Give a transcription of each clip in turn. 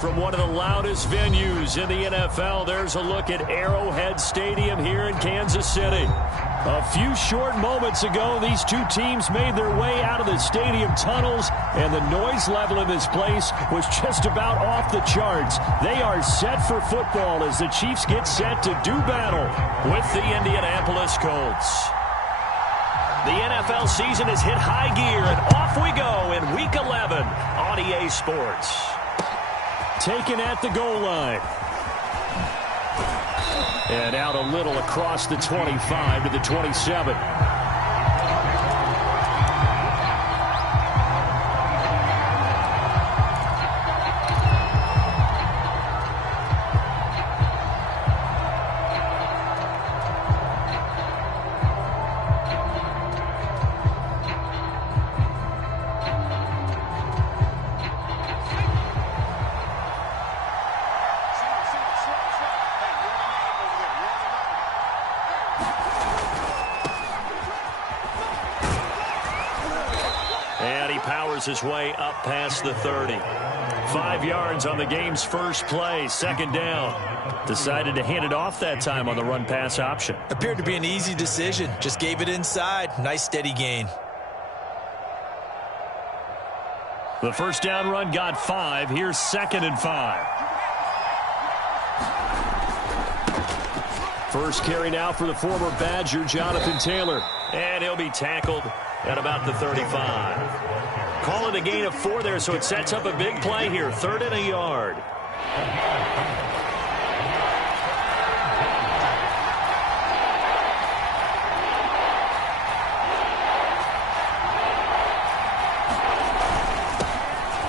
from one of the loudest venues in the NFL. There's a look at Arrowhead Stadium here in Kansas City. A few short moments ago, these two teams made their way out of the stadium tunnels, and the noise level in this place was just about off the charts. They are set for football as the Chiefs get set to do battle with the Indianapolis Colts. The NFL season has hit high gear, and off we go in Week 11 on EA Sports. Taken at the goal line. And out a little across the 25 to the 27. His way up past the 30. 5 yards on the game's first play. Second down. Decided to hand it off that time on the run-pass option. Appeared to be an easy decision. Just gave it inside. Nice steady gain. The first down run got 5. Here's 2nd and 5. First carry now for the former Badger, Jonathan Taylor. And he'll be tackled at about the 35. Call it a gain of 4 there, so it sets up a big play here. 3rd and a yard.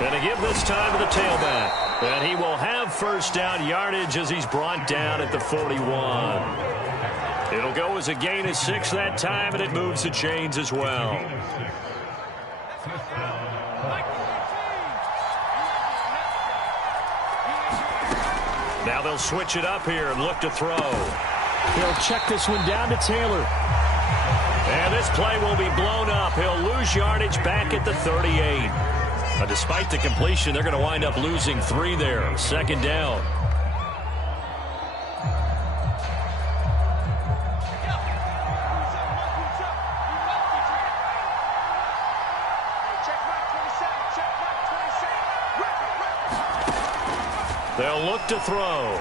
And a give this time to the tailback. And he will have first down yardage as he's brought down at the 41. It'll go as a gain of 6 that time, and it moves the chains as well. Now they'll switch it up here and look to throw. They'll check this one down to Taylor. And this play will be blown up. He'll lose yardage back at the 38. But despite the completion, they're going to wind up losing 3 there. 2nd down. They'll look to throw.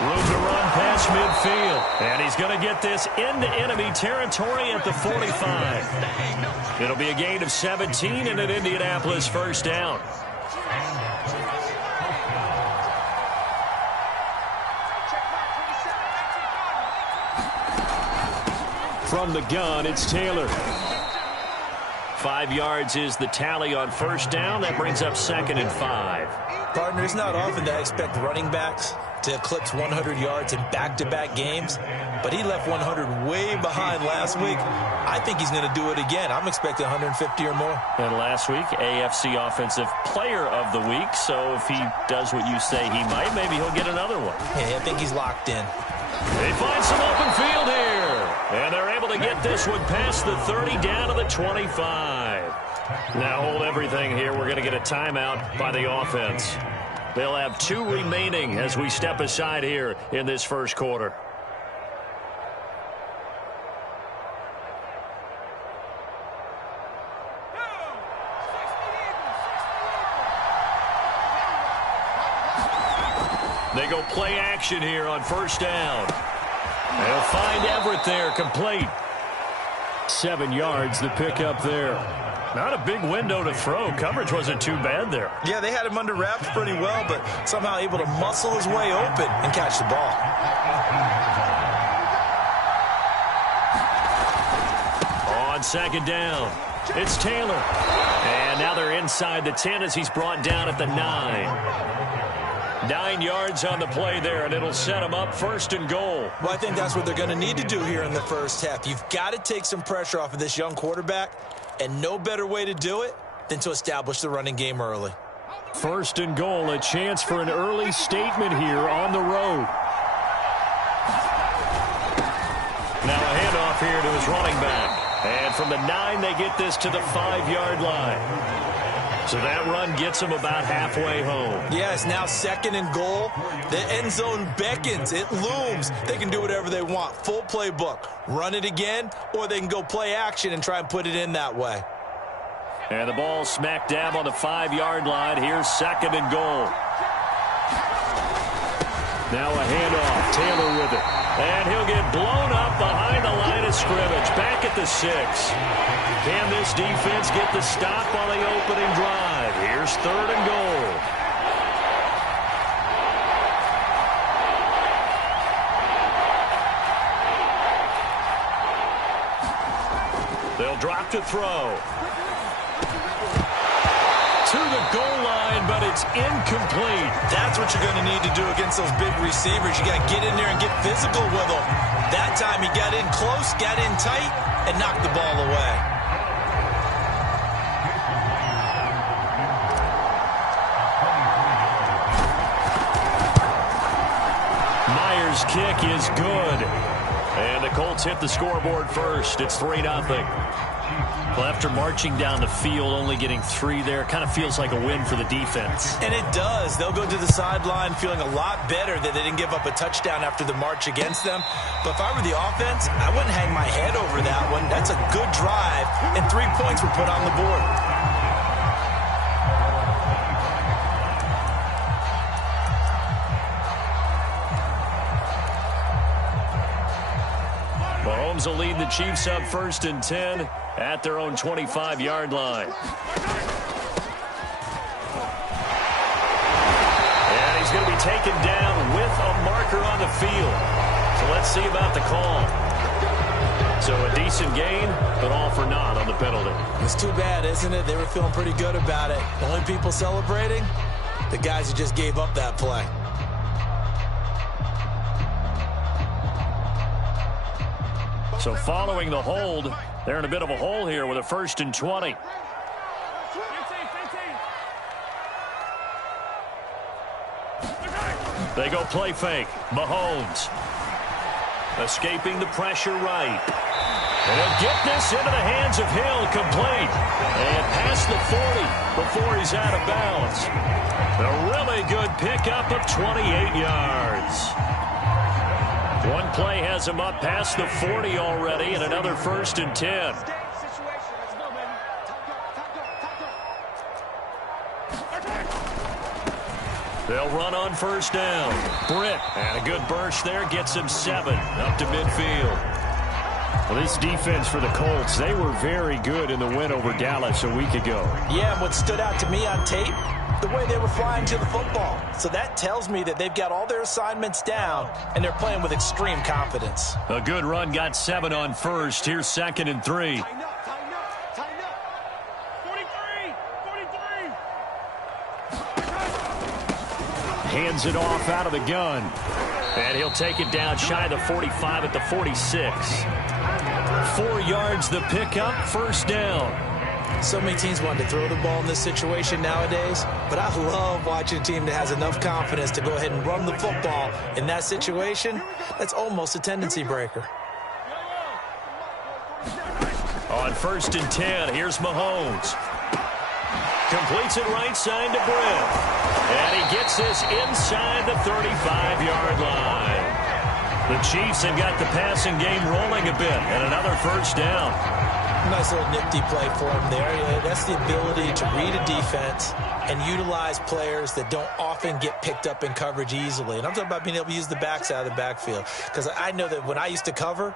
Room to run past midfield. And he's going to get this into enemy territory at the 45. It'll be a gain of 17 and an Indianapolis first down. From the gun, it's Taylor. 5 yards is the tally on first down. That brings up 2nd and 5. Partner, it's not often that I expect running backs to eclipse 100 yards in back-to-back games, but he left 100 way behind last week. I think he's going to do it again. I'm expecting 150 or more. And last week, AFC Offensive Player of the Week, so if he does what you say he might, maybe he'll get another one. Yeah, I think he's locked in. They find some open field here, and they're able to get this one past the 30 down to the 25. Now hold everything here. We're going to get a timeout by the offense. They'll have 2 remaining as we step aside here in this first quarter. They go play action here on first down. They'll find Everett there, complete. 7 yards, the pickup there. Not a big window to throw. Coverage wasn't too bad there. Yeah, they had him under wraps pretty well, but somehow able to muscle his way open and catch the ball. On 2nd down, it's Taylor. And now they're inside the 10 as he's brought down at the 9. 9 yards on the play there, and it'll set him up 1st and goal. Well, I think that's what they're going to need to do here in the first half. You've got to take some pressure off of this young quarterback, and no better way to do it than to establish the running game early. 1st and goal, a chance for an early statement here on the road. Now a handoff here to his running back. And from the 9, they get this to the 5-yard line. So that run gets him about halfway home. Yeah, it's now 2nd and goal. The end zone beckons. It looms. They can do whatever they want. Full playbook. Run it again, or they can go play action and try and put it in that way. And the ball smack dab on the 5-yard line. Here's 2nd and goal. Now a handoff. Taylor with it. And he'll get blown up behind the line of scrimmage. Back at the 6. Can this defense get the stop on the opening drive? Here's 3rd and goal. They'll drop to throw. To the goal line, but it's incomplete. That's what you're going to need to do against those big receivers. You got to get in there and get physical with them. That time he got in close, got in tight, and knocked the ball away. Myers' kick is good. And the Colts hit the scoreboard first. It's 3-0. Well, after marching down the field, only getting 3 there, kind of feels like a win for the defense. And it does. They'll go to the sideline feeling a lot better that they didn't give up a touchdown after the march against them. But if I were the offense, I wouldn't hang my head over that one. That's a good drive, and 3 points were put on the board. Mahomes will lead the Chiefs up 1st and 10 at their own 25-yard line. And he's going to be taken down with a marker on the field. So let's see about the call. So a decent gain, but all for naught on the penalty. It's too bad, isn't it? They were feeling pretty good about it. The only people celebrating, the guys who just gave up that play. So following the hold, they're in a bit of a hole here with a 1st and 20. They go play fake. Mahomes escaping the pressure right. And he'll get this into the hands of Hill, complete. And past the 40 before he's out of bounds. A really good pickup of 28 yards. One play has him up past the 40 already, and another 1st and 10. They'll run on 1st down. Britt, and a good burst there, gets him 7 up to midfield. Well, this defense for the Colts, they were very good in the win over Dallas a week ago. Yeah, and what stood out to me on tape, the way they were flying to the football. So that tells me that they've got all their assignments down, and they're playing with extreme confidence. A good run, got 7 on 1st. Here's 2nd and 3. Tighten up. 43. Hands it off out of the gun. And he'll take it down shy of the 45 at the 46. 4 yards the pickup, 1st down. So many teams want to throw the ball in this situation nowadays, but I love watching a team that has enough confidence to go ahead and run the football in that situation. That's almost a tendency breaker. On 1st and 10, here's Mahomes. Completes it right side to Britt. And he gets this inside the 35-yard line. The Chiefs have got the passing game rolling a bit, and another 1st down. Nice little nifty play for him there. That's the ability to read a defense and utilize players that don't often get picked up in coverage easily. And I'm talking about being able to use the backs out of the backfield. Because I know that when I used to cover,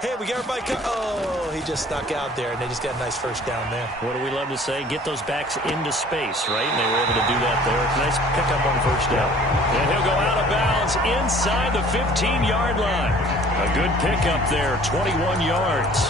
hey, we got everybody oh, he just stuck out there, and they just got a nice 1st down there. What do we love to say? Get those backs into space, right? And they were able to do that there. Nice pickup on 1st down. And he'll go out of bounds inside the 15-yard line. A good pickup there, 21 yards.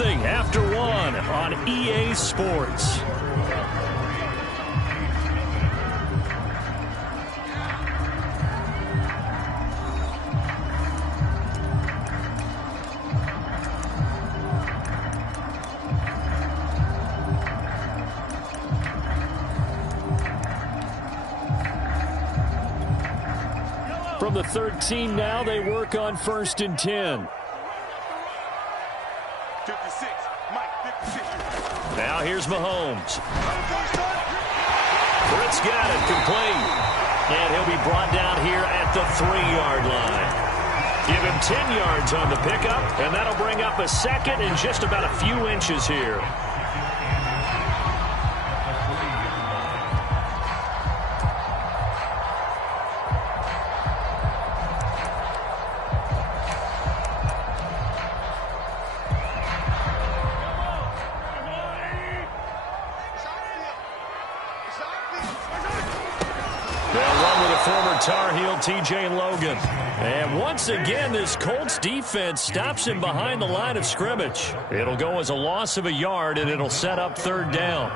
After 1 on EA Sports. the 13 now. They work on 1st and 10. 56. Mike, 56. Now here's Mahomes. Britt's got it, complete. And he'll be brought down here at the 3-yard line. Give him 10 yards on the pickup, and that'll bring up a second and just about a few inches here. Tar Heel TJ Logan. And once again, this Colts defense stops him behind the line of scrimmage. It'll go as a loss of a yard, and it'll set up 3rd down.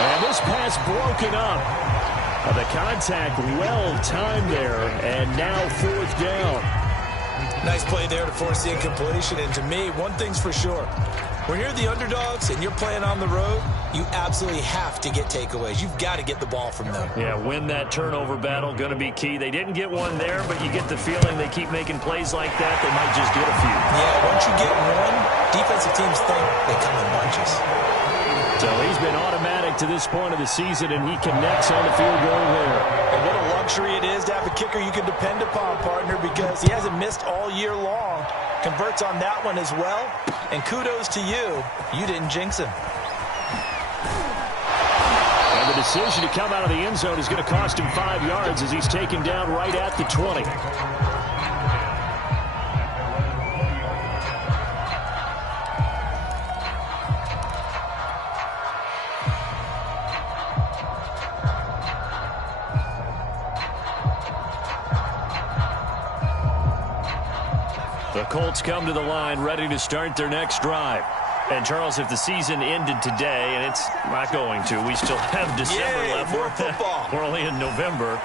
And this pass broken up. The contact well timed there, and now 4th down. Nice play there to force the incompletion. And to me, one thing's for sure. When you're the underdogs and you're playing on the road, you absolutely have to get takeaways. You've got to get the ball from them. Yeah, win that turnover battle, going to be key. They didn't get one there, but you get the feeling they keep making plays like that, they might just get a few. Yeah, once you get one, defensive teams think they come in bunches. So he's been automatic to this point of the season, and he connects on the field goal there. And what a luxury it is to have a kicker you can depend upon, partner, because he hasn't missed all year long. Converts on that one as well. And kudos to you. You didn't jinx him. And the decision to come out of the end zone is going to cost him 5 yards as he's taken down right at the 20. The Colts come to the line ready to start their next drive. And, Charles, if the season ended today, and it's not going to, we still have December left. More football. We're only in November.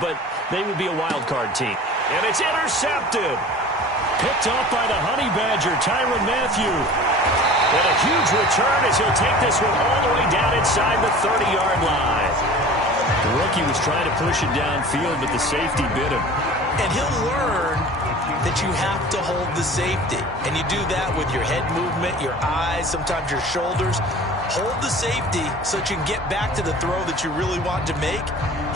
But they would be a wild card team. And it's intercepted. Picked off by the Honey Badger, Tyrann Mathieu. And a huge return as he'll take this one all the way down inside the 30-yard line. The rookie was trying to push it downfield, but the safety bit him. And he'll learn that you have to hold the safety. And you do that with your head movement, your eyes, sometimes your shoulders. Hold the safety so that you can get back to the throw that you really want to make.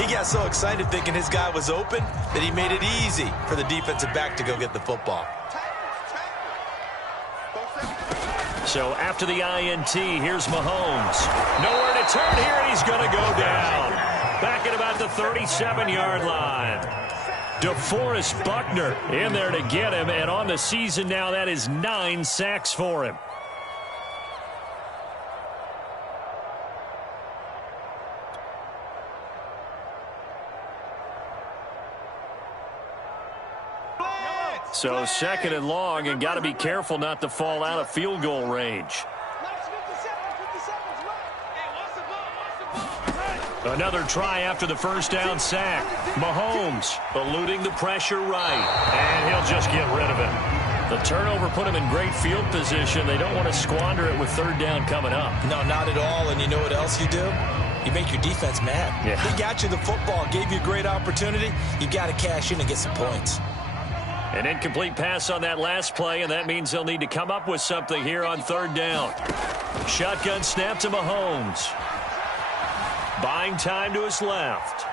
He got so excited thinking his guy was open that he made it easy for the defensive back to go get the football. So after the INT, here's Mahomes. Nowhere to turn here, and he's going to go down. Back at about the 37-yard line. DeForest Buckner in there to get him, and on the season now, that is 9 sacks for him. So 2nd and long, and got to be careful not to fall out of field goal range. Another try after the first down sack. Mahomes eluding the pressure right, and he'll just get rid of it. The turnover put him in great field position. They don't want to squander it with 3rd down coming up. No, not at all. And you know what else you do? You make your defense mad. Yeah. They got you the football, gave you a great opportunity. You got to cash in and get some points. An incomplete pass on that last play, and that means they'll need to come up with something here on 3rd down. Shotgun snap to Mahomes. Buying time to his left.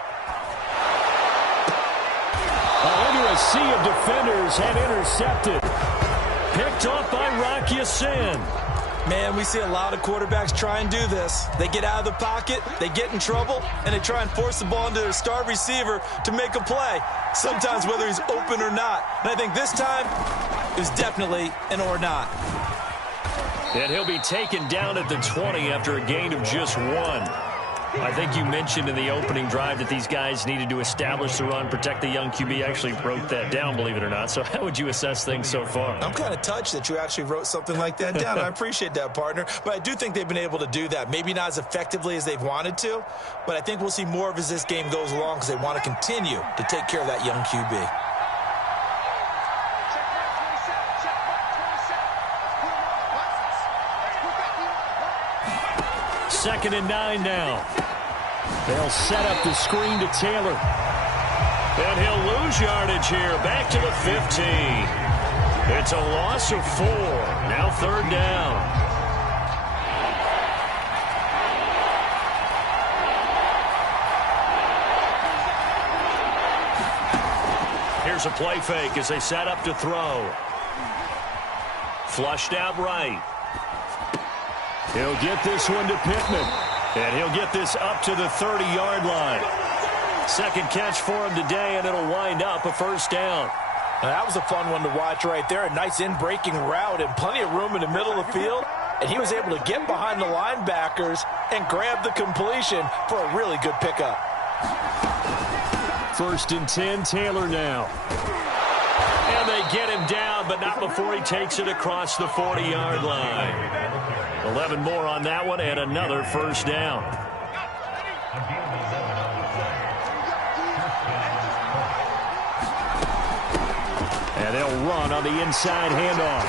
Under a sea of defenders and intercepted. Picked off by Rocky Sin. Man, we see a lot of quarterbacks try and do this. They get out of the pocket, they get in trouble, and they try and force the ball into their star receiver to make a play, sometimes whether he's open or not. And I think this time it was definitely an or not. And he'll be taken down at the 20 after a gain of just 1. I think you mentioned in the opening drive that these guys needed to establish the run, protect the young QB. I actually wrote that down, believe it or not. So how would you assess things so far? I'm kind of touched that you actually wrote something like that down. I appreciate that, partner. But I do think they've been able to do that. Maybe not as effectively as they've wanted to, but I think we'll see more of as this game goes along because they want to continue to take care of that young QB. 2nd and 9 now. They'll set up the screen to Taylor. And he'll lose yardage here. Back to the 15. It's a loss of 4. Now 3rd down. Here's a play fake as they set up to throw. Flushed out right. He'll get this one to Pittman. And he'll get this up to the 30-yard line. Second catch for him today, and it'll wind up a 1st down. Now, that was a fun one to watch right there. A nice in-breaking route and plenty of room in the middle of the field. And he was able to get behind the linebackers and grab the completion for a really good pickup. 1st and 10, Taylor now. And they get him down, but not before he takes it across the 40-yard line. 11 more on that one, and another 1st down. And they'll run on the inside handoff.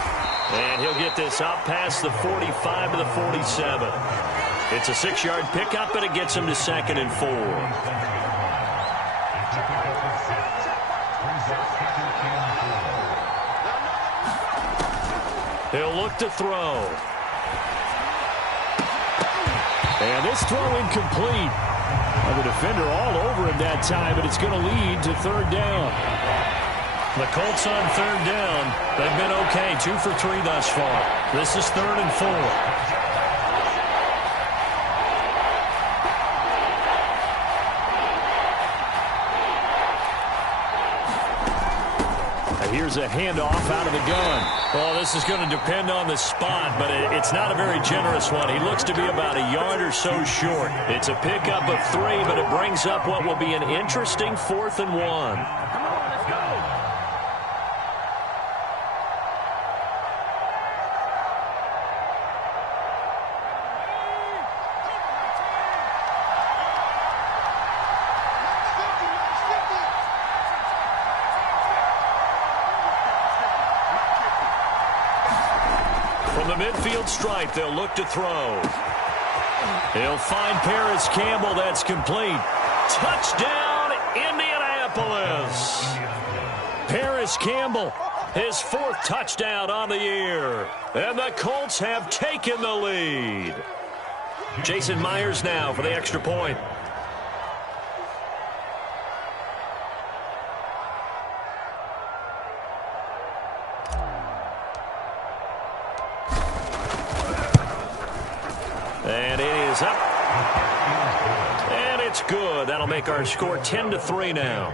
And he'll get this up past the 45 to the 47. It's a 6-yard pickup, and it gets him to 2nd and 4. He'll look to throw. And this throw incomplete. The defender all over him that time, but it's going to lead to 3rd down. The Colts on 3rd down. They've been okay, 2 for 3 thus far. This is 3rd and 4. Here's a handoff out of the gun. Oh, this is going to depend on the spot, but it's not a very generous one. He looks to be about a yard or so short. It's a pickup of 3, but it brings up what will be an interesting 4th and 1. Midfield stripe, they'll look to throw. He'll find Paris Campbell. That's complete. Touchdown, Indianapolis. Paris Campbell, his 4th touchdown on the year. And the Colts have taken the lead. Jason Myers now for the extra point. And it is up. And it's good. That'll make our score 10-3 now.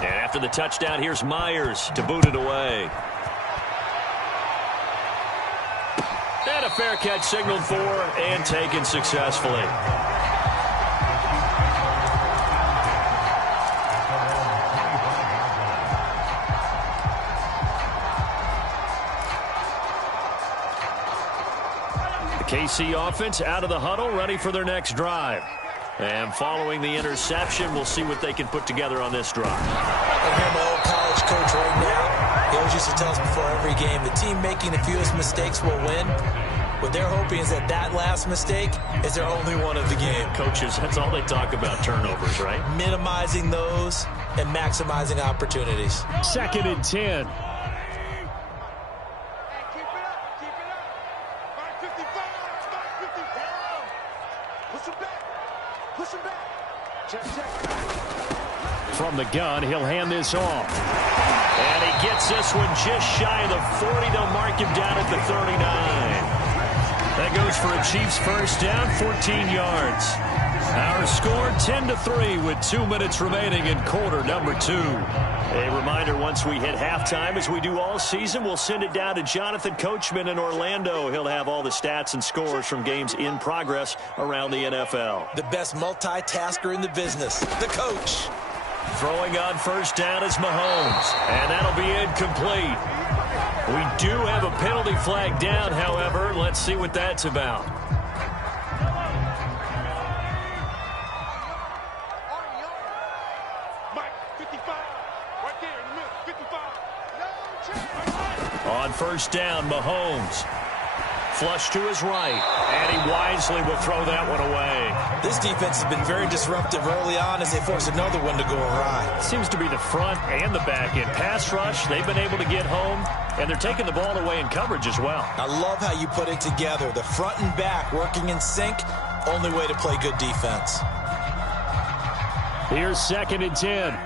And after the touchdown, here's Myers to boot it away. And a fair catch signaled for and taken successfully. KC offense out of the huddle, ready for their next drive. And following the interception, we'll see what they can put together on this drive. I hear my old college coach right now. He always used to tell us before every game, the team making the fewest mistakes will win. What they're hoping is that that last mistake is their only one of the game. Coaches, that's all they talk about, turnovers, right? Minimizing those and maximizing opportunities. 2nd and 10. From the gun, he'll hand this off. And he gets this one just shy of the 40. They'll mark him down at the 39. That goes for a Chiefs 1st down, 14 yards. Our score 10-3 with 2 minutes remaining in quarter number 2. A reminder, once we hit halftime, as we do all season, we'll send it down to Jonathan Coachman in Orlando. He'll have all the stats and scores from games in progress around the NFL. The best multitasker in the business, the coach. Throwing on 1st down is Mahomes, and that'll be incomplete. We do have a penalty flag down, however. Let's see what that's about. there in the middle. 55. On first down, Mahomes. Flush to his right, and he wisely will throw that one away. This defense has been very disruptive early on as they force another one to go awry. Seems to be the front and the back end. Pass rush, they've been able to get home, and they're taking the ball away in coverage as well. I love how you put it together. The front and back working in sync, only way to play good defense. Here's 2nd and 10.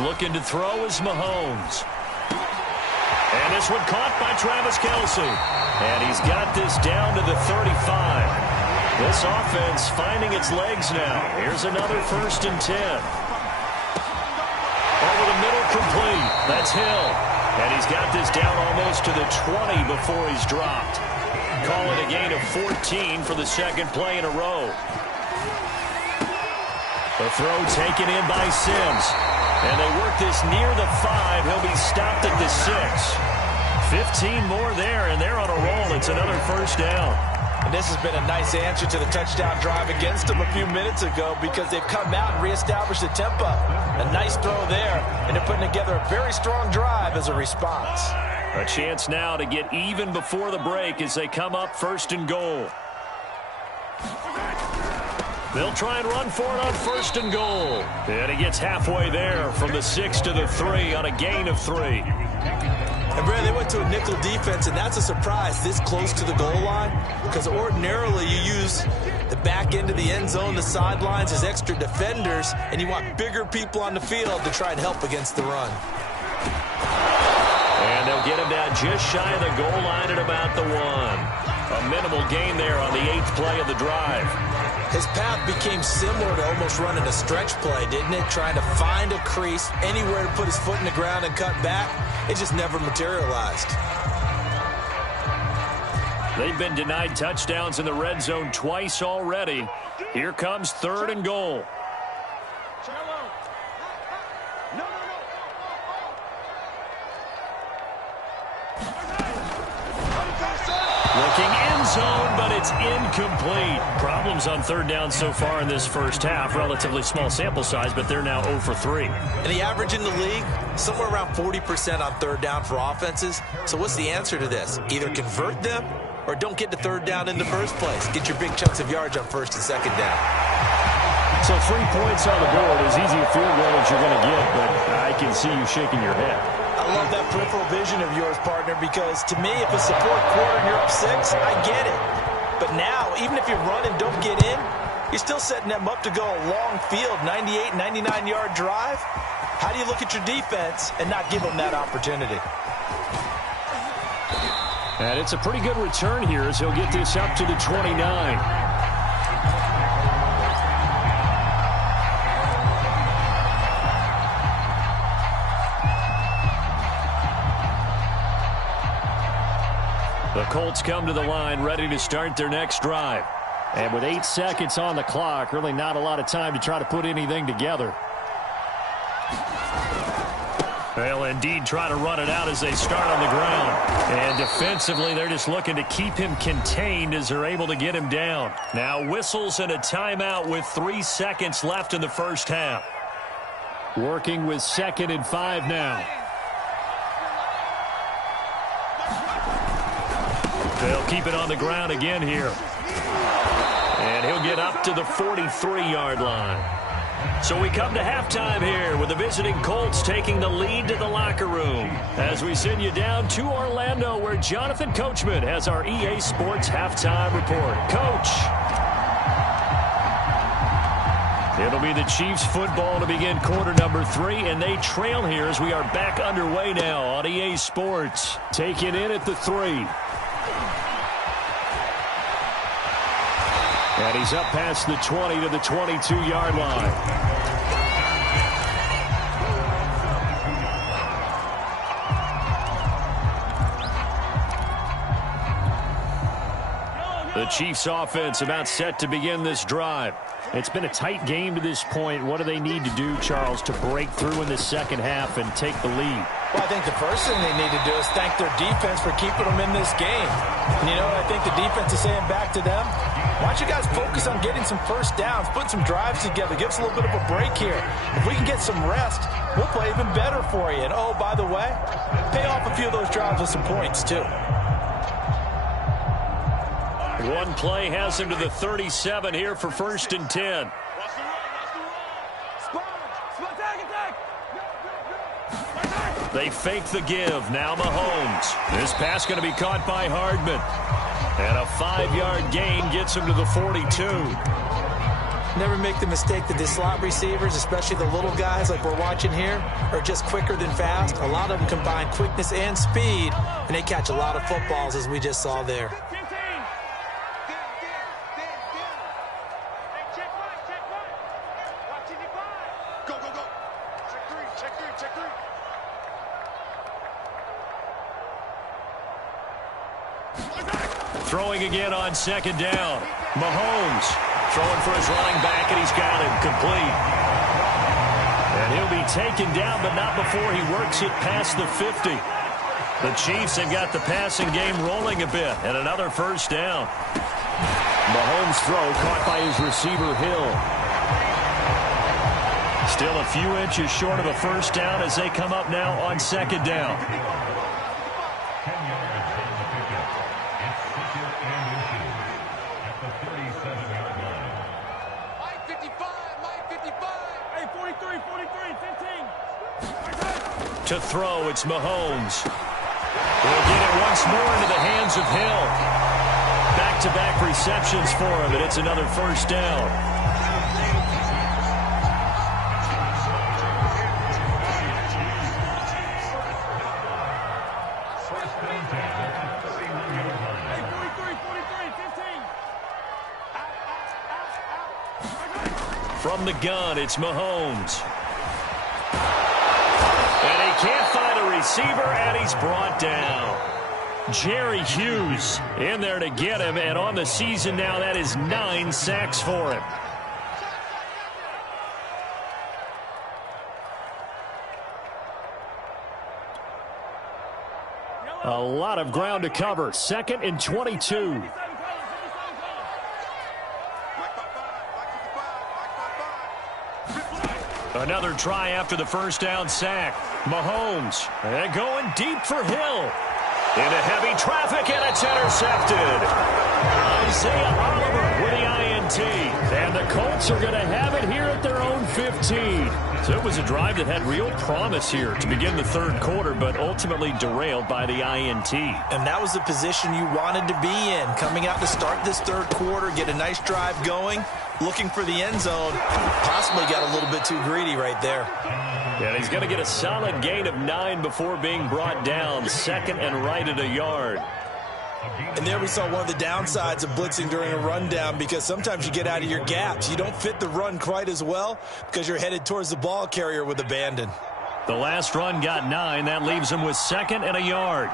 Looking to throw is Mahomes. And this one caught by Travis Kelce. And he's got this down to the 35. This offense finding its legs now. Here's another 1st and 10. Over the middle, complete. That's Hill. And he's got this down almost to the 20 before he's dropped. Call it a gain of 14 for the 2nd play in a row. The throw taken in by Sims. And they work this near the 5. He'll be stopped at the 6. 15 more there, and they're on a roll. It's another 1st down. And this has been a nice answer to the touchdown drive against them a few minutes ago because they've come out and reestablished the tempo. A nice throw there, and they're putting together a very strong drive as a response. A chance now to get even before the break as they come up 1st and goal. They'll try and run for it on 1st and goal. And he gets halfway there from the 6 to the 3 on a gain of 3. And, Brad, they went to a nickel defense, and that's a surprise this close to the goal line because ordinarily you use the back end of the end zone, the sidelines as extra defenders, and you want bigger people on the field to try and help against the run. And they'll get him down just shy of the goal line at about the 1. A minimal gain there on the 8th play of the drive. His path became similar to almost running a stretch play, didn't it? Trying to find a crease, anywhere to put his foot in the ground and cut back. It just never materialized. They've been denied touchdowns in the red zone twice already. Here comes 3rd and goal. Looking end zone, but it's incomplete. Problems on 3rd down so far in this first half. Relatively small sample size, but they're now 0 for 3. And the average in the league, somewhere around 40% on 3rd down for offenses. So what's the answer to this? Either convert them or don't get to 3rd down in the first place. Get your big chunks of yards on 1st and 2nd down. So 3 points on the board, as easy a field goal as you're going to get, but I can see you shaking your head. I love that peripheral vision of yours, partner, because to me, if it's the 4th quarter and you're up 6, I get it. But now, even if you run and don't get in, you're still setting them up to go a long field, 98, 99-yard drive. How do you look at your defense and not give them that opportunity? And it's a pretty good return here as he'll get this up to the 29. The Colts come to the line ready to start their next drive. And with 8 seconds on the clock, really not a lot of time to try to put anything together. They'll indeed try to run it out as they start on the ground. And defensively, they're just looking to keep him contained as they're able to get him down. Now whistles and a timeout with 3 seconds left in the first half. Working with 2nd and 5 now. They'll keep it on the ground again here. And he'll get up to the 43-yard line. So we come to halftime here with the visiting Colts taking the lead to the locker room. As we send you down to Orlando where Jonathan Coachman has our EA Sports halftime report. Coach. It'll be the Chiefs football to begin quarter number 3, and they trail here as we are back underway now on EA Sports. Taking in at the 3. And he's up past the 20 to the 22-yard line. The Chiefs offense about set to begin this drive. It's been a tight game to this point. What do they need to do, Charles, to break through in the second half and take the lead? Well, I think the first thing they need to do is thank their defense for keeping them in this game. And you know what I think the defense is saying back to them? Why don't you guys focus on getting some first downs, put some drives together, give us a little bit of a break here. If we can get some rest, we'll play even better for you. And oh, by the way, pay off a few of those drives with some points too. One play has him to the 37 here for 1st and 10. They fake the give. Now Mahomes. This pass going to be caught by Hardman. And a 5-yard gain gets him to the 42. Never make the mistake that the slot receivers, especially the little guys like we're watching here, are just quicker than fast. A lot of them combine quickness and speed, and they catch a lot of footballs, as we just saw there. Throwing again on 2nd down. Mahomes throwing for his running back, and he's got him complete. And he'll be taken down, but not before he works it past the 50. The Chiefs have got the passing game rolling a bit, and another 1st down. Mahomes' throw caught by his receiver, Hill. Still a few inches short of a 1st down as they come up now on 2nd down. To throw, it's Mahomes. We'll get it once more into the hands of Hill. Back-to-back receptions for him, and it's another 1st down. From the gun, it's Mahomes. And he can't find a receiver, and he's brought down. Jerry Hughes in there to get him, and on the season now, that is 9 sacks for him. A lot of ground to cover. 2nd and 22. Another try after the 1st down sack. Mahomes going deep for Hill. Into heavy traffic, and it's intercepted. Isaiah Oliver with the INT. And the Colts are going to have it here at their own 15. So it was a drive that had real promise here to begin the 3rd quarter, but ultimately derailed by the INT. And that was the position you wanted to be in. Coming out to start this 3rd quarter, get a nice drive going, looking for the end zone. Possibly got a little bit too greedy right there. And he's going to get a solid gain of 9 before being brought down. 2nd and right at a yard. And there we saw one of the downsides of blitzing during a rundown, because sometimes you get out of your gaps. You don't fit the run quite as well because you're headed towards the ball carrier with abandon. The last run got 9. That leaves him with 2nd and a yard.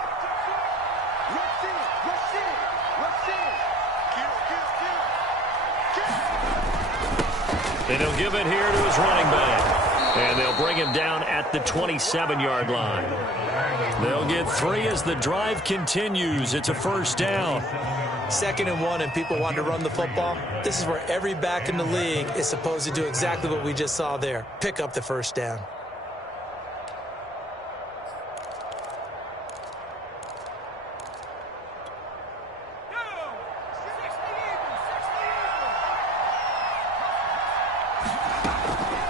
And he'll give it here to his running back. And they'll bring him down at the 27-yard line. They'll get 3 as the drive continues. It's a 1st down. 2nd and 1, and people want to run the football. This is where every back in the league is supposed to do exactly what we just saw there. Pick up the 1st down.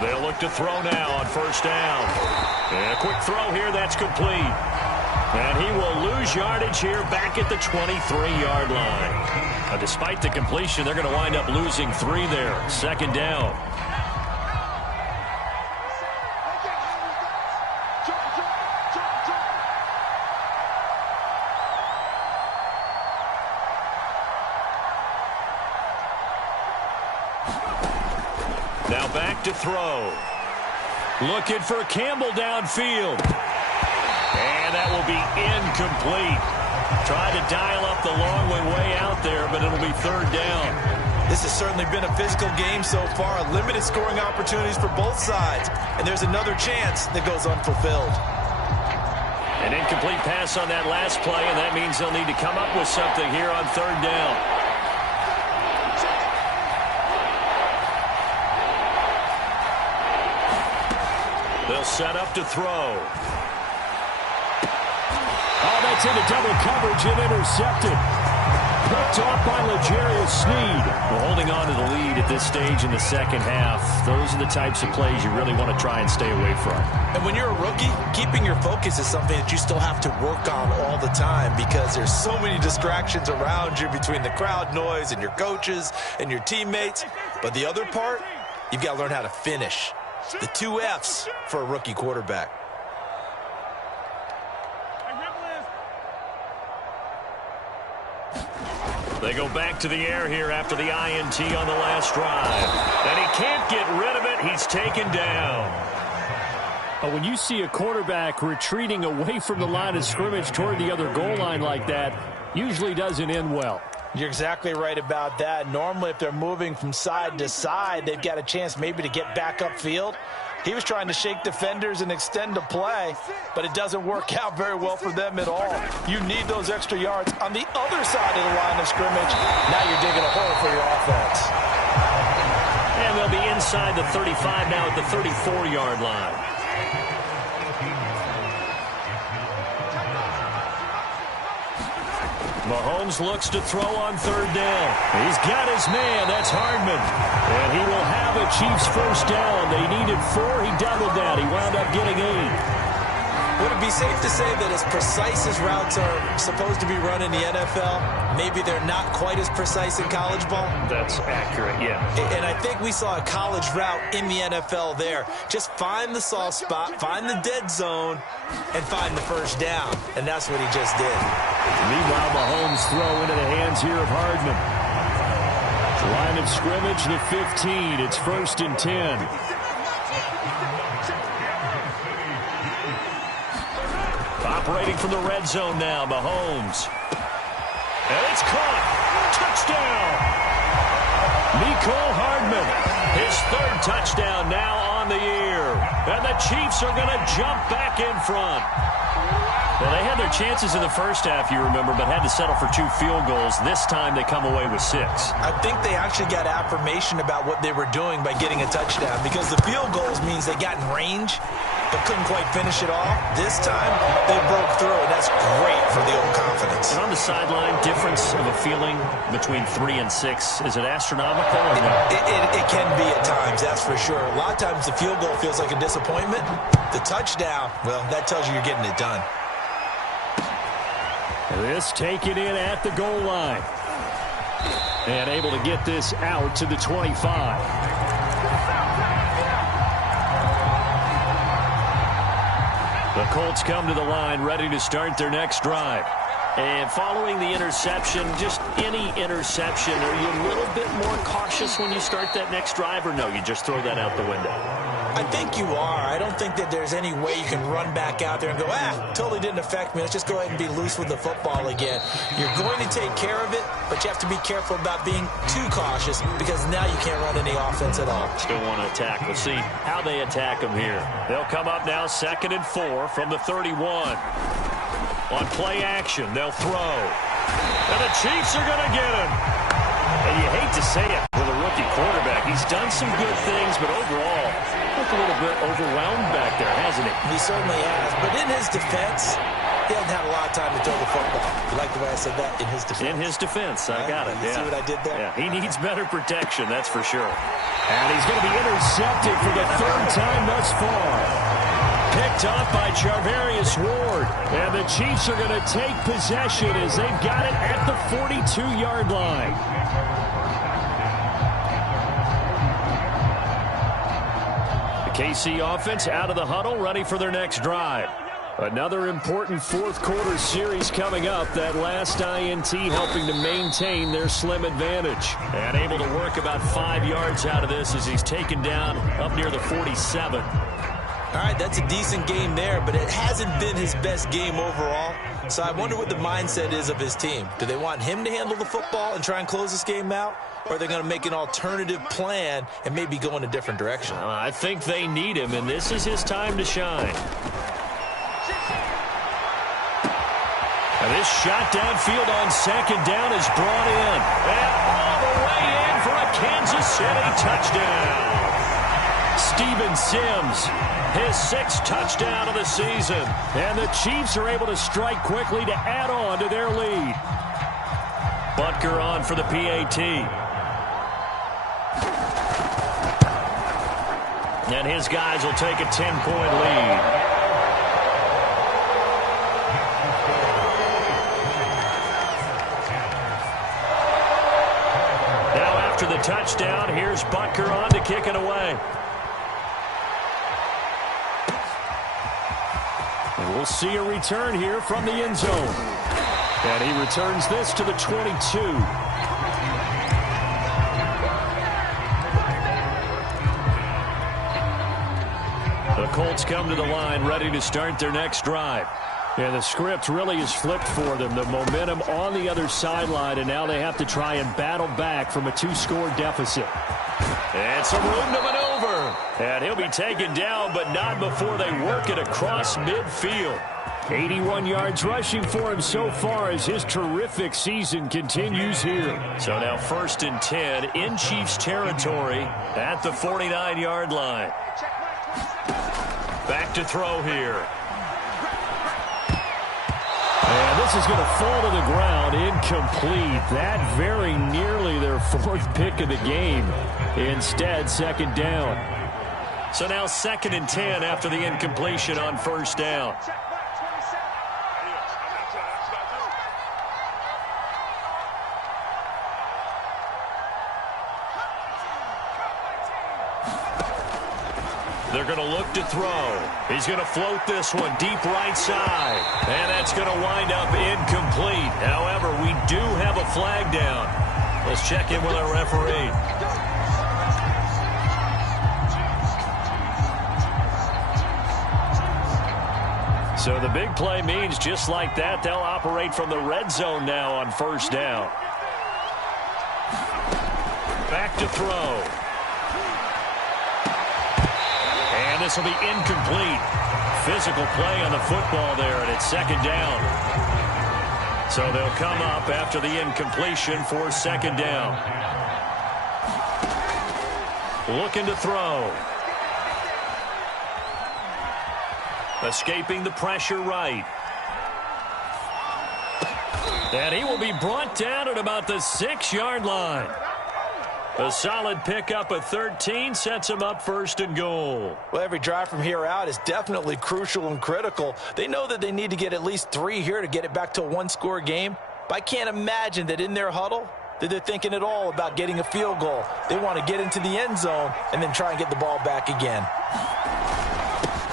They'll look to throw now on 1st down. And a quick throw here, that's complete. And he will lose yardage here back at the 23-yard line. Now, despite the completion, they're going to wind up losing 3 there. 2nd down. Now back to throw. Looking for Campbell downfield. And that will be incomplete. Tried to dial up the long way out there, but it'll be 3rd down. This has certainly been a physical game so far. Limited scoring opportunities for both sides. And there's another chance that goes unfulfilled. An incomplete pass on that last play, and that means they'll need to come up with something here on third down. They'll set up to throw. Oh, that's into double coverage and intercepted. Picked off by L'Jarius Sneed. Well, holding on to the lead at this stage in the second half. Those are the types of plays you really want to try and stay away from. And when you're a rookie, keeping your focus is something that you still have to work on all the time because there's so many distractions around you between the crowd noise and your coaches and your teammates. But the other part, you've got to learn how to finish. The 2 F's for a rookie quarterback. They go back to the air here after the INT on the last drive. And he can't get rid of it. He's taken down. When you see a quarterback retreating away from the line of scrimmage toward the other goal line like that, usually doesn't end well. You're exactly right about that. Normally, if they're moving from side to side, they've got a chance maybe to get back upfield. He was trying to shake defenders and extend the play, but it doesn't work out very well for them at all. You need those extra yards on the other side of the line of scrimmage. Now you're digging a hole for your offense. And they'll be inside the 35 now at the 34-yard line. Mahomes looks to throw on third down. He's got his man. That's Hardman. And he will have a Chiefs first down. They needed 4. He doubled that. He wound up getting 8. Would it be safe to say that as precise as routes are supposed to be run in the NFL, maybe they're not quite as precise in college ball? That's accurate, yeah. And I think we saw a college route in the NFL there. Just find the soft spot, find the dead zone, and find the first down. And that's what he just did. Meanwhile, Mahomes throw into the hands here of Hardman. Line of scrimmage, the 15. It's 1st and 10. Operating from the red zone now, Mahomes. And it's caught. Touchdown. Mecole Hardman. His 3rd touchdown now on the year. And the Chiefs are going to jump back in front. Well, they had their chances in the first half, you remember, but had to settle for 2 field goals. This time they come away with 6. I think they actually got affirmation about what they were doing by getting a touchdown because the field goals means they got in range but couldn't quite finish it off. This time they broke through, and that's great for the old confidence. And on the sideline, difference of a feeling between 3 and 6, is it astronomical or no? It can be at times, that's for sure. A lot of times the field goal feels like a disappointment. The touchdown, well, that tells you you're getting it done. This taken in at the goal line. And able to get this out to the 25. The Colts come to the line ready to start their next drive. And following the interception, just any interception, are you a little bit more cautious when you start that next drive, or no, you just throw that out the window? I think you are. I don't think that there's any way you can run back out there and go, totally didn't affect me. Let's just go ahead and be loose with the football again. You're going to take care of it, but you have to be careful about being too cautious because now you can't run any offense at all. Still want to attack. We'll see how they attack them here. They'll come up now 2nd and 4 from the 31. On play action, they'll throw. And the Chiefs are going to get him. And you hate to say it with a rookie quarterback. He's done some good things, but overall, looked a little bit overwhelmed back there, hasn't he? He certainly has. But in his defense, he hasn't had a lot of time to throw the football. You like the way I said that? In his defense. In his defense. I got it. You see what I did there? Yeah, he needs better protection, that's for sure. And he's going to be intercepted for the 3rd time thus far. Picked off by Charvarius Ward. And the Chiefs are going to take possession as they've got it at the 42-yard line. The KC offense out of the huddle, ready for their next drive. Another important 4th quarter series coming up. That last INT helping to maintain their slim advantage. And able to work about 5 yards out of this as he's taken down up near the 47. All right, that's a decent game there, but it hasn't been his best game overall. So I wonder what the mindset is of his team. Do they want him to handle the football and try and close this game out? Or are they going to make an alternative plan and maybe go in a different direction? I think they need him, and this is his time to shine. This shot downfield on second down is brought in. And all the way in for a Kansas City touchdown. Steven Sims, his 6th touchdown of the season. And the Chiefs are able to strike quickly to add on to their lead. Butker on for the PAT. And his guys will take a 10-point lead. Now after the touchdown, here's Butker on to kick it away. And we'll see a return here from the end zone. And he returns this to the 22. The Colts come to the line ready to start their next drive. And the script really is flipped for them. The momentum on the other sideline, and now they have to try and battle back from a 2-score deficit. And some room to maneuver. And he'll be taken down, but not before they work it across midfield. 81 yards rushing for him so far as his terrific season continues here. So now 1st and 10 in Chiefs territory at the 49-yard line. Back to throw here. And this is going to fall to the ground, incomplete. That very nearly their 4th pick of the game. Instead, 2nd down. So now 2nd and 10 after the incompletion on 1st down. They're going to look to throw. He's going to float this one deep right side. And that's going to wind up incomplete. However, we do have a flag down. Let's check in with our referee. So the big play means just like that, they'll operate from the red zone now on 1st down. Back to throw. And this will be incomplete. Physical play on the football there, and it's 2nd down. So they'll come up after the incompletion for 2nd down. Looking to throw. Escaping the pressure right. And he will be brought down at about the 6-yard line. A solid pickup of 13 sets him up 1st and goal. Well, every drive from here out is definitely crucial and critical. They know that they need to get at least 3 here to get it back to a 1-score game. But I can't imagine that in their huddle that they're thinking at all about getting a field goal. They want to get into the end zone and then try and get the ball back again.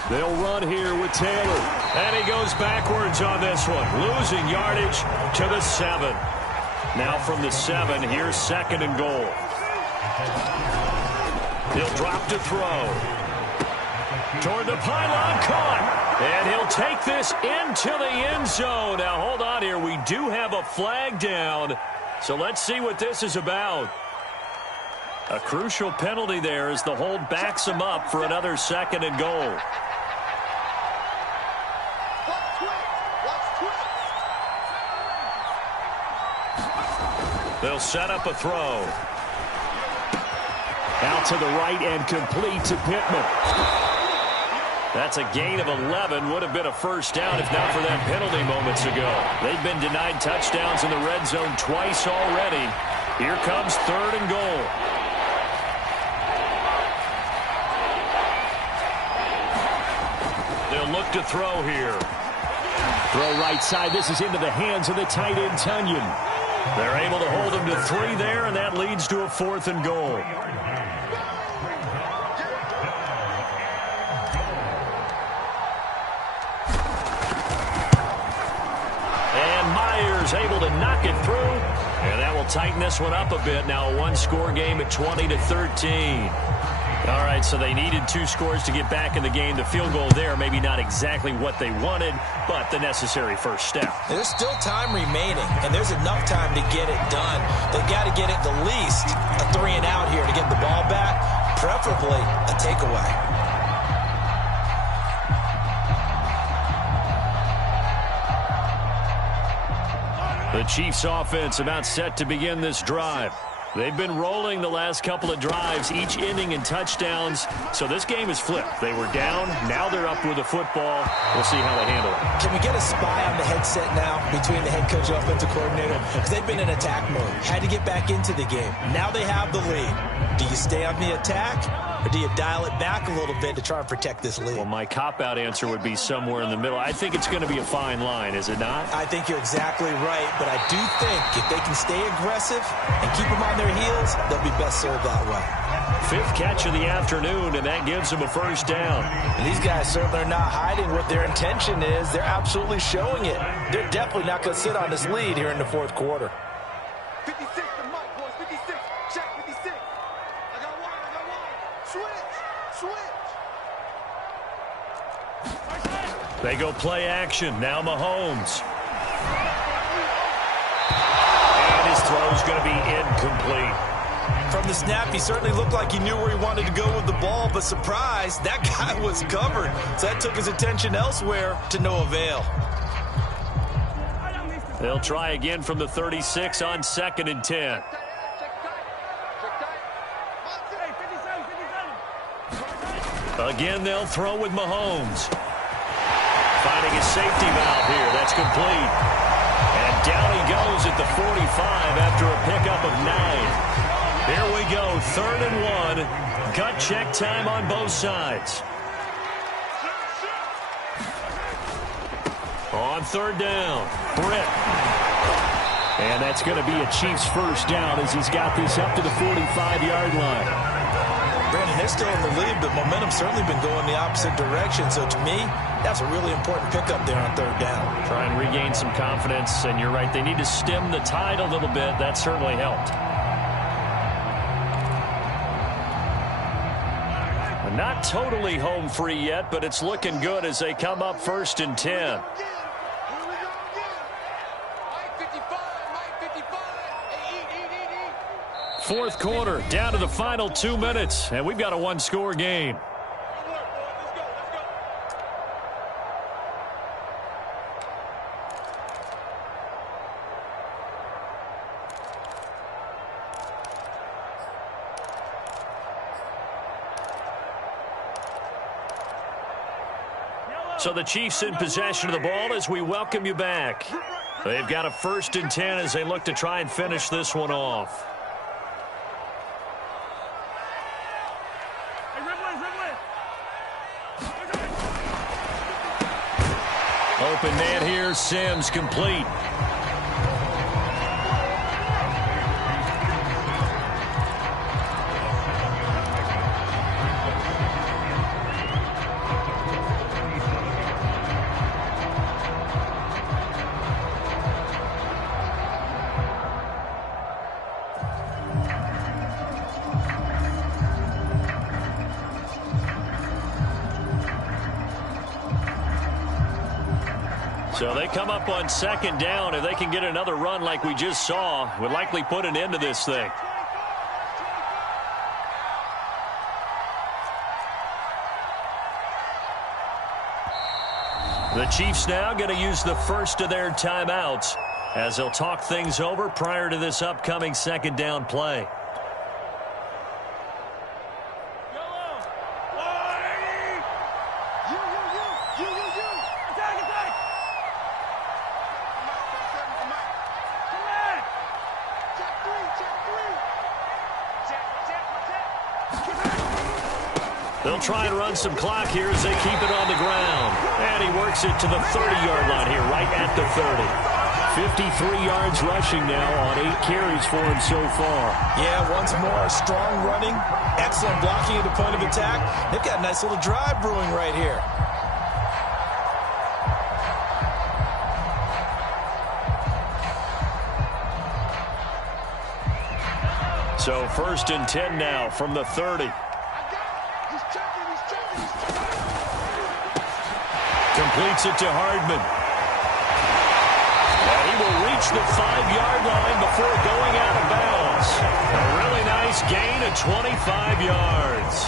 They'll run here with Taylor. And he goes backwards on this one. Losing yardage to the 7. Now from the 7, here's 2nd and goal. He'll drop to throw. Toward the pylon, caught. And he'll take this into the end zone. Now, hold on here. We do have a flag down. So let's see what this is about. A crucial penalty there as the hold backs him up for another 2nd and goal. They'll set up a throw. Out to the right and complete to Pittman. That's a gain of 11. Would have been a 1st down if not for that penalty moments ago. They've been denied touchdowns in the red zone twice already. Here comes 3rd and goal. They'll look to throw here. Throw right side. This is into the hands of the tight end, Tunyon. They're able to hold him to 3 there, and that leads to a 4th and goal. Able to knock it through, and that will tighten this one up a bit. Now a 1-score game at 20-13. All right, so they needed 2 scores to get back in the game. The field goal there, maybe not exactly what they wanted, but the necessary 1st step. There's still time remaining, and there's enough time to get it done. They got to get it the least a 3 and out here to get the ball back, preferably a takeaway. The Chiefs offense about set to begin this drive. They've been rolling the last couple of drives, each inning in touchdowns. So this game is flipped. They were down. Now they're up with the football. We'll see how they handle it. Can we get a spy on the headset now between the head coach and offensive coordinator? Because they've been in attack mode. Had to get back into the game. Now they have the lead. Do you stay on the attack? Or do you dial it back a little bit to try and protect this lead? Well, my cop-out answer would be somewhere in the middle. I think it's going to be a fine line, is it not? I think you're exactly right, but I do think if they can stay aggressive and keep them on their heels, they'll be best served that way. Fifth catch of the afternoon, and that gives them a first down. And these guys certainly are not hiding what their intention is. They're absolutely showing it. They're definitely not going to sit on this lead here in the fourth quarter. 56 to Mike, boys. 56. Check 56. I got one. Switch. They go play action. Now Mahomes. And his throw's going to be incomplete. From the snap, he certainly looked like he knew where he wanted to go with the ball, but surprise, that guy was covered. So that took his attention elsewhere to no avail. They'll try again from the 36 on 2nd and 10. Again, they'll throw with Mahomes. Finding a safety valve here. That's complete. And down he goes at the 45 after a pickup of 9. Here we go, 3rd and 1. Gut check time on both sides. On 3rd down, Britt. And that's going to be a Chiefs first down as he's got this up to the 45-yard line. Brandon, they're still in the lead, but momentum's certainly been going the opposite direction. So to me, that's a really important pickup there on 3rd down. Try and regain some confidence, and you're right. They need to stem the tide a little bit. That certainly helped. Not totally home free yet, but it's looking good as they come up 1st and 10. Fourth quarter, down to the final 2 minutes, and we've got a one-score game. So the Chiefs in possession of the ball as we welcome you back. They've got a 1st and 10 as they look to try and finish this one off. Open man here, Sims complete. So they come up on 2nd down. If they can get another run like we just saw, would likely put an end to this thing. The Chiefs now going to use the first of their timeouts as they'll talk things over prior to this upcoming 2nd down play. They'll try and run some clock here as they keep it on the ground. And he works it to the 30-yard line here, right at the 30. 53 yards rushing now on 8 carries for him so far. Yeah, once more, strong running, excellent blocking at the point of attack. They've got a nice little drive brewing right here. So 1st and 10 now from the 30. Completes it to Hardman. And he will reach the 5-yard line before going out of bounds. A really nice gain of 25 yards.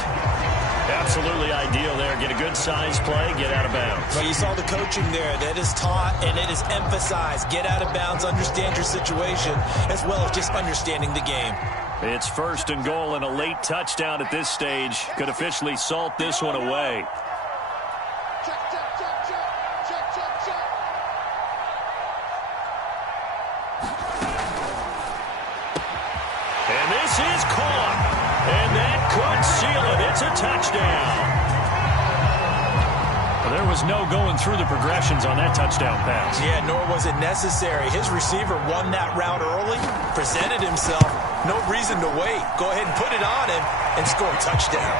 Absolutely ideal there. Get a good size play, get out of bounds. Well, you saw the coaching there. That is taught and it is emphasized. Get out of bounds, understand your situation, as well as just understanding the game. It's 1st and goal, and a late touchdown at this stage could officially salt this one away. And this is caught. And that could seal it. It's a touchdown. Well, there was no going through the progressions on that touchdown pass. Yeah, nor was it necessary. His receiver won that route early, presented himself. No reason to wait. Go ahead and put it on him and score a touchdown.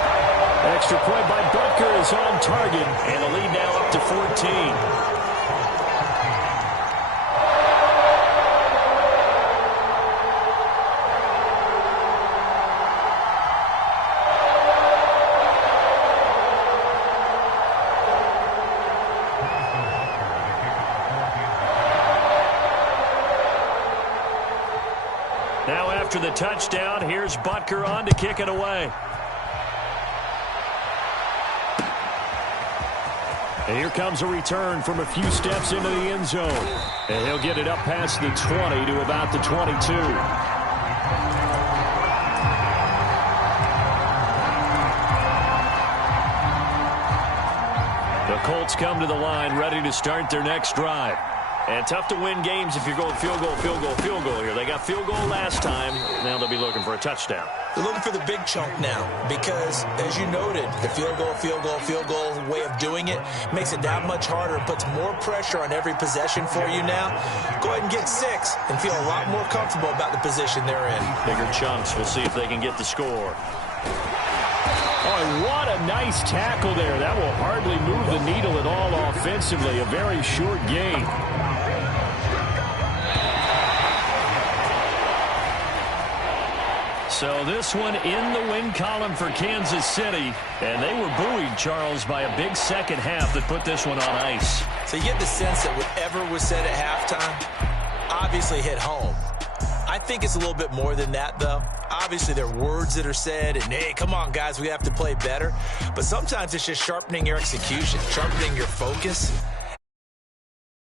Extra point by Butker is on target, and the lead now up to 14. Now after the touchdown, here's Butker on to kick it away. And here comes a return from a few steps into the end zone. And he'll get it up past the 20 to about the 22. The Colts come to the line ready to start their next drive. And tough to win games if you're going field goal, field goal, field goal here. They got field goal last time. Now they'll be looking for a touchdown. They're looking for the big chunk now because, as you noted, the field goal, field goal, field goal way of doing it makes it that much harder and puts more pressure on every possession for you now. Go ahead and get 6 and feel a lot more comfortable about the position they're in. Bigger chunks. We'll see if they can get the score. Oh, and what a nice tackle there. That will hardly move the needle at all offensively. A very short gain. So this one in the win column for Kansas City. And they were buoyed, Charles, by a big second half that put this one on ice. So you get the sense that whatever was said at halftime obviously hit home. I think it's a little bit more than that, though. Obviously, there are words that are said, and, hey, come on, guys, we have to play better. But sometimes it's just sharpening your execution, sharpening your focus.